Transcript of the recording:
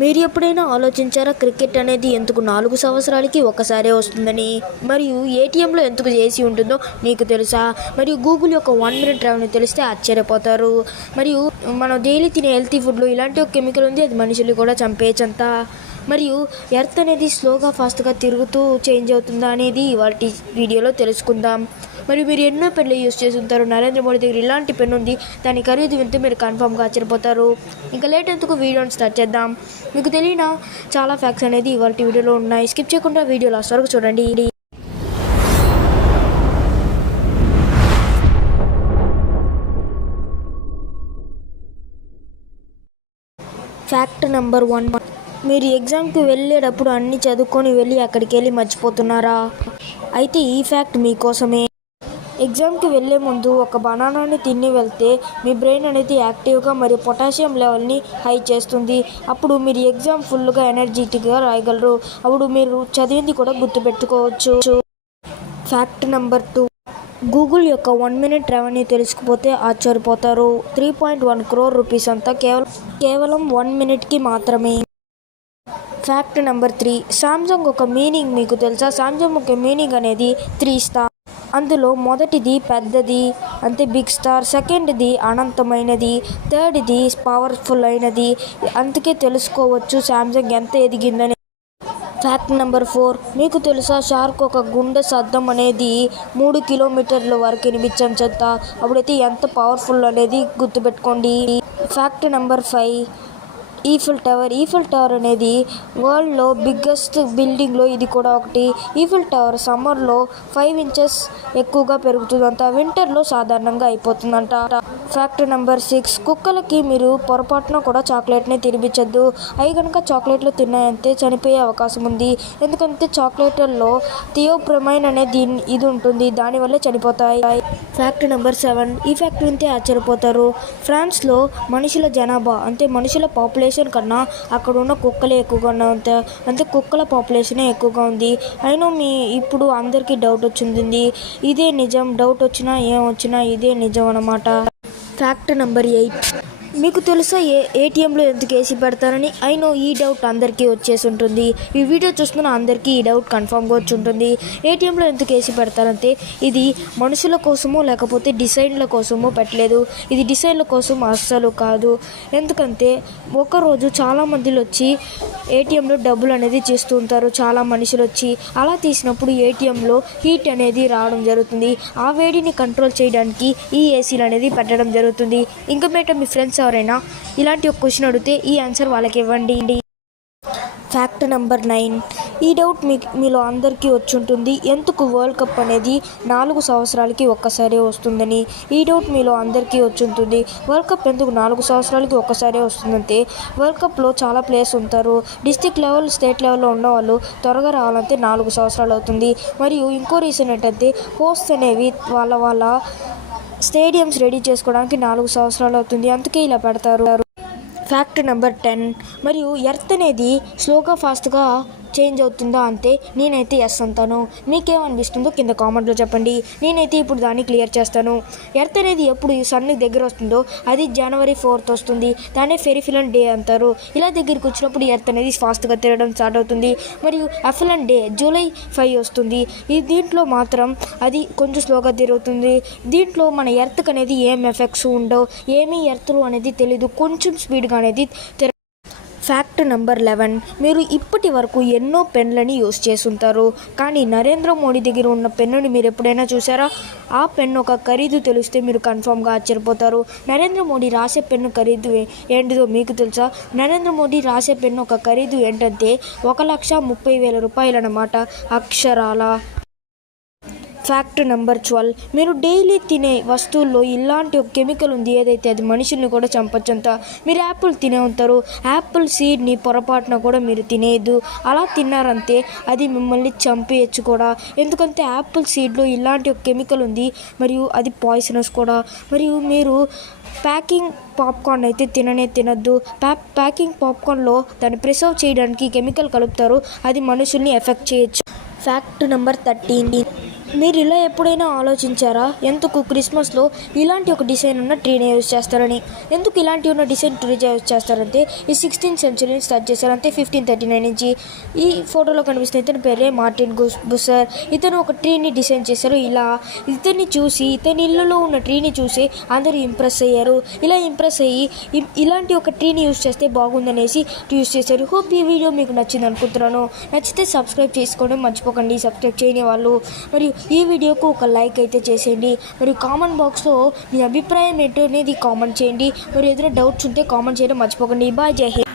మీరు ఎప్పుడైనా ఆలోచించారా క్రికెట్ అనేది ఎందుకు నాలుగు సంవత్సరాలకి ఒక్కసారే వస్తుందని? మరియు ఏటీఎంలో ఎందుకు చేసి ఉంటుందో నీకు తెలుసా? మరియు గూగుల్ యొక్క వన్ మినిట్ డ్రైవ్ని తెలిస్తే ఆశ్చర్యపోతారు. మరియు మనం డైలీ తినే హెల్తీ ఫుడ్లో ఇలాంటి ఒక కెమికల్ ఉంది అది మనుషులు కూడా చంపేయచ్చంత. మరియు ఎర్త్ అనేది స్లోగా ఫాస్ట్గా తిరుగుతూ చేంజ్ అవుతుందా అనేది వాటి వీడియోలో తెలుసుకుందాం. మరియు మీరు ఎన్నో పెన్లు యూస్ చేసి ఉంటారు నరేంద్ర మోడీ దగ్గర ఇలాంటి పెన్ ఉంది. దాని ఖరీదు వింటే మీరు కన్ఫామ్గా ఆశ్చర్యపోతారు ఇంకా లేట్ ఎందుకు వీడియోని స్టార్ట్ చేద్దాం? మీకు తెలియన? చాలా ఫ్యాక్ట్స్ అనేది ఇవాళ వీడియోలో ఉన్నాయి. స్కిప్ చేయకుండా వీడియో లాస్ట్ వరకు చూడండి. ఫ్యాక్ట్ నెంబర్ వన్ మీరు ఎగ్జామ్కి వెళ్ళేటప్పుడు అన్నీ చదువుకొని వెళ్ళి అక్కడికి వెళ్ళి మర్చిపోతున్నారా? అయితే ఈ ఫ్యాక్ట్ మీకోసమే. ఎగ్జామ్కి వెళ్ళే ముందు ఒక బనానాని తిని వెళ్తే మీ బ్రెయిన్ అనేది యాక్టివ్గా మరియు పొటాషియం లెవెల్ని హై చేస్తుంది. అప్పుడు మీరు ఎగ్జామ్ ఫుల్గా ఎనర్జెటిక్గా రాయగలరు. అప్పుడు మీరు చదివింది కూడా గుర్తుపెట్టుకోవచ్చు. Fact number two. గూగుల్ యొక్క వన్ మినిట్ రెవెన్యూ తెలుసుకుపోతే ఆశ్చర్యపోతారు. Three point one crore rupees అంతా కేవలం కేవలం వన్ మినిట్కి మాత్రమే. Fact number three. సామ్సంగ్ ఒక మీనింగ్ మీకు తెలుసా? సామ్సంగ్ ఒక మీనింగ్ అనేది త్రీ స్టార్. అందులో మొదటిది పెద్దది అంటే బిగ్ స్టార్. సెకండ్ది అనంతమైనది థర్డ్ది పవర్ఫుల్ అయినది అందుకే తెలుసుకోవచ్చు సామ్సంగ్ ఎంత ఎదిగిందని. Fact number four. మీకు తెలుసా షార్క్ ఒక గుండె శబ్దం అనేది మూడు కిలోమీటర్ల వరకు వినిపించంత అప్పుడైతే ఎంత పవర్ఫుల్ అనేది గుర్తుపెట్టుకోండి. Fact number five. Eiffel tower Eiffel tower అనేది వరల్డ్లో బిగ్గెస్ట్ బిల్డింగ్లో ఇది కూడా ఒకటి. ఈఫిల్ టవర్ సమ్మర్లో ఫైవ్ ఇంచెస్ ఎక్కువగా పెరుగుతుందంట. వింటర్లో సాధారణంగా అయిపోతుందంట. ఫ్యాక్ట్ నెంబర్ సిక్స్ కుక్కలకి మీరు పొరపాటున కూడా చాక్లెట్ని తినిపించద్దు. అవి కనుక చాక్లెట్లు తిన్నాయంటే చనిపోయే అవకాశం ఉంది. ఎందుకంటే చాక్లెట్లలో థియోప్రమైన్ అనే దీని ఇది ఉంటుంది. దానివల్ల చనిపోతాయి. ఫ్యాక్ట్ నెంబర్ సెవెన్ ఈ ఫ్యాక్ట్ వింటే ఆశ్చర్యపోతారు. ఫ్రాన్స్లో మనుషుల జనాభా అంటే మనుషుల పాపులేషన్ కన్నా అక్కడ ఉన్న కుక్కలే ఎక్కువగా ఉన్నంత అంటే కుక్కల పాపులేషనే ఎక్కువగా ఉంది. అయినా మీ ఇప్పుడు అందరికీ డౌట్ వచ్చింది ఇదే నిజం డౌట్ వచ్చినా ఏం వచ్చినా ఇదే నిజం అన్నమాట. ఫ్యాక్ట్ నెంబర్ ఎయిట్ మీకు తెలుసా ఏ ఏటీఎంలో ఎందుకు వేసి పెడతారని? అయినో ఈ డౌట్ అందరికీ వచ్చేసి ఉంటుంది ఈ వీడియో చూస్తున్న అందరికీ ఈ డౌట్ కన్ఫామ్గా వచ్చి ఉంటుంది ఏటీఎంలో ఎందుకు వేసి పెడతారంటే ఇది మనుషుల కోసమో లేకపోతే డిజైన్ల కోసమో పెట్టలేదు. ఇది డిజైన్ల కోసం అస్సలు కాదు. ఎందుకంటే ఒకరోజు చాలా మందిలో వచ్చి ఏటీఎంలో డబ్బులు అనేది చేస్తూ ఉంటారు. చాలా మనుషులు వచ్చి అలా తీసినప్పుడు ఏటీఎంలో హీట్ అనేది రావడం జరుగుతుంది. ఆ వేడిని కంట్రోల్ చేయడానికి ఈ ఏసీలు అనేది పెట్టడం జరుగుతుంది. ఇంకా మేట మీ ఫ్రెండ్స్ ఎవరైనా ఇలాంటి ఒక క్వశ్చన్ అడిగితే ఈ ఆన్సర్ వాళ్ళకి ఇవ్వండి. ఫ్యాక్ట్ నెంబర్ నైన్ ఈ డౌట్ మీ మీలో అందరికీ వచ్చుంటుంది. ఎందుకు వరల్డ్ కప్ అనేది నాలుగు సంవత్సరాలకి ఒక్కసారే వస్తుందని? ఈ డౌట్ మీలో అందరికీ వచ్చుంటుంది. వరల్డ్ కప్ ఎందుకు నాలుగు సంవత్సరాలకి ఒక్కసారే వస్తుందంటే వరల్డ్ కప్లో చాలా ప్లేయర్స్ ఉంటారు. డిస్టిక్ లెవెల్ స్టేట్ లెవెల్లో ఉన్న వాళ్ళు త్వరగా రావాలంటే నాలుగు సంవత్సరాలు అవుతుంది. మరియు ఇంకో రీజన్ ఏంటంటే హోస్ట్ అనేవి వాళ్ళ వాళ్ళ స్టేడియంస్ రెడీ చేసుకోవడానికి నాలుగు సంవత్సరాలు అవుతుంది. అందుకే ఇలా పెడతారు. ఫ్యాక్ట్ నెంబర్ టెన్ మరియు ఎర్త్ అనేది స్లోగా ఫాస్ట్గా చేంజ్ అవుతుందా అంతే నేనైతే ఎస్ అంటాను. మీకేమనిపిస్తుందో కింద కామెంట్లో చెప్పండి. నేనైతే ఇప్పుడు దాన్ని క్లియర్ చేస్తాను. ఎర్త్ అనేది ఎప్పుడు ఈ సన్కి దగ్గర వస్తుందో అది జనవరి ఫోర్త్ వస్తుంది. దాన్ని ఫెరిఫిలన్ డే అంటారు. ఇలా దగ్గరికి వచ్చినప్పుడు ఎర్త్ అనేది ఫాస్ట్గా తిరగడం స్టార్ట్ అవుతుంది. మరియు అఫిలన్ డే జూలై ఫైవ్ వస్తుంది. ఈ దీంట్లో మాత్రం అది కొంచెం స్లోగా తిరుగుతుంది. దీంట్లో మన ఎర్త్కి అనేది ఏం ఎఫెక్ట్స్ ఉండవు. ఏమీ ఎర్త్లు అనేది తెలీదు. కొంచెం స్పీడ్గా అనేది ఫ్యాక్ట్ నెంబర్ లెవెన్. మీరు ఇప్పటి వరకు ఎన్నో పెన్లని యూస్ చేసుంటారు కానీ నరేంద్ర మోడీ దగ్గర ఉన్న పెన్నుని మీరు ఎప్పుడైనా చూసారా ఆ పెన్ను ఒక ఖరీదు తెలిస్తే మీరు కన్ఫామ్గా ఆశ్చర్యపోతారు. నరేంద్ర మోడీ రాసే పెన్ను ఖరీదు ఏంటిదో మీకు తెలుసా? నరేంద్ర మోడీ రాసే పెన్ను ఒక ఖరీదు ఏంటంటే ఒక లక్ష ముప్పై వేల రూపాయలు అన్నమాట అక్షరాల. ఫ్యాక్ట్ నెంబర్ ట్వెల్వ్ మీరు డైలీ తినే వస్తువుల్లో ఇలాంటి ఒక కెమికల్ ఉంది ఏదైతే అది మనుషుల్ని కూడా చంపచ్చంత మీరు యాపిల్ తినే ఉంటారు యాపిల్ సీడ్ని పొరపాటున కూడా మీరు తినేయద్దు. అలా తిన్నారంతే అది మిమ్మల్ని చంపేయచ్చు కూడా. ఎందుకంటే యాపిల్ సీడ్లో ఇలాంటి ఒక కెమికల్ ఉంది మరియు అది పాయిసనస్ కూడా. మరియు మీరు ప్యాకింగ్ పాప్కార్న్ అయితే తిననే తినద్దు. ప్యా ప్యాకింగ్ పాప్కార్న్లో దాన్ని ప్రిసర్వ్ చేయడానికి కెమికల్ కలుపుతారు. అది మనుషుల్ని ఎఫెక్ట్ చేయొచ్చు. ఫ్యాక్ట్ నెంబర్ థర్టీన్ మీరు ఇలా ఎప్పుడైనా ఆలోచించారా? ఎందుకు క్రిస్మస్లో ఇలాంటి ఒక డిజైన్ ఉన్న ట్రీని యూజ్ చేస్తారని? ఎందుకు ఇలాంటి ఉన్న డిజైన్ ట్రీ యూజ్ చేస్తారంటే ఈ సిక్స్టీన్త్ సెంచురీని స్టార్ట్ చేశారంటే ఫిఫ్టీన్ థర్టీ నైన్ నుంచి ఈ ఫోటోలో కనిపిస్తున్న ఇతని పేరే మార్టిన్ గుస్ బుసర్ ఇతను ఒక ట్రీని డిజైన్ చేశారు. ఇలా ఇతన్ని చూసి ఇతని ఇళ్ళలో ఉన్న ట్రీని చూసి అందరూ ఇంప్రెస్ అయ్యారు. ఇలా ఇంప్రెస్ అయ్యి ఇలాంటి ఒక ట్రీని యూజ్ చేస్తే బాగుందనేసి యూజ్ చేశారు. హోప్ ఈ వీడియో మీకు నచ్చింది అనుకుంటున్నాను. నచ్చితే సబ్స్క్రైబ్ చేసుకోవడం మర్చిపోకండి. సబ్స్క్రైబ్ చేయని వాళ్ళు. మరియు ఈ వీడియోకు ఒక లైక్ అయితే చేసేయండి. మరియు కామెంట్ బాక్స్లో మీ అభిప్రాయం ఏంటో అనేది కామెంట్ చేయండి. మరి ఏదైనా డౌట్స్ ఉంటే కామెంట్ చేయడం మర్చిపోకండి. బాయ్ జై